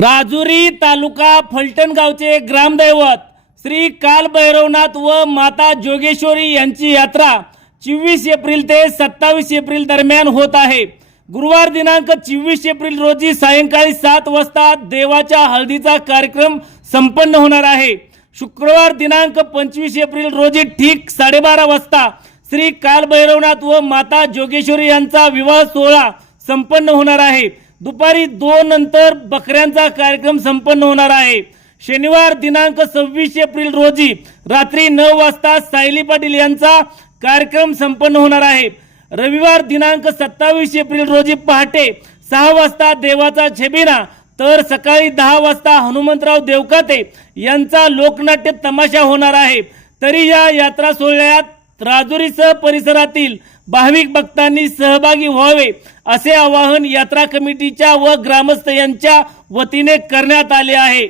राजुरी तालुका फलटण गावचे ग्रामदैवत श्री कालभैरवनाथ व माता जोगेश्वरी यांची यात्रा 24 एप्रिल ते 27 एप्रिल दरम्यान होत आहे। गुरुवार दिनांक 24 एप्रिल रोजी सायंकाळी 7 वाजता देवाच्या हळदीचा कार्यक्रम संपन्न होणार आहे। शुक्रवार दिनांक 25 एप्रिल रोजी ठीक 12:30 वाजता श्री कालभैरवनाथ व माता जोगेश्वरी यांचा विवाह सोहळा संपन्न होणार आहे। दुपारी 2 नंतर बकऱ्यांचा कार्यक्रम संपन्न होणार आहे। शनिवार दिनांक 26 एप्रिल रोजी रात्री 9 वाजता सायली पाटील यांचा कार्यक्रम संपन्न होणार आहे। रविवार दिनांक 27 एप्रिल रोजी पहाटे 6 वाजता देवाचा छबिना तर सकाळी 10 वाजता हनुमंतराव देवकाते यांचा लोकनाट्य तमाशा होणार आहे। तरी या यात्रा सोहळ्यात राजुरीसह परिसरातील भाविक भक्तांनी सहभागी व्हावे असे आवाहन यात्रा कमिटीच्या व ग्रामस्थ यांच्या वतीने करण्यात आले आहे।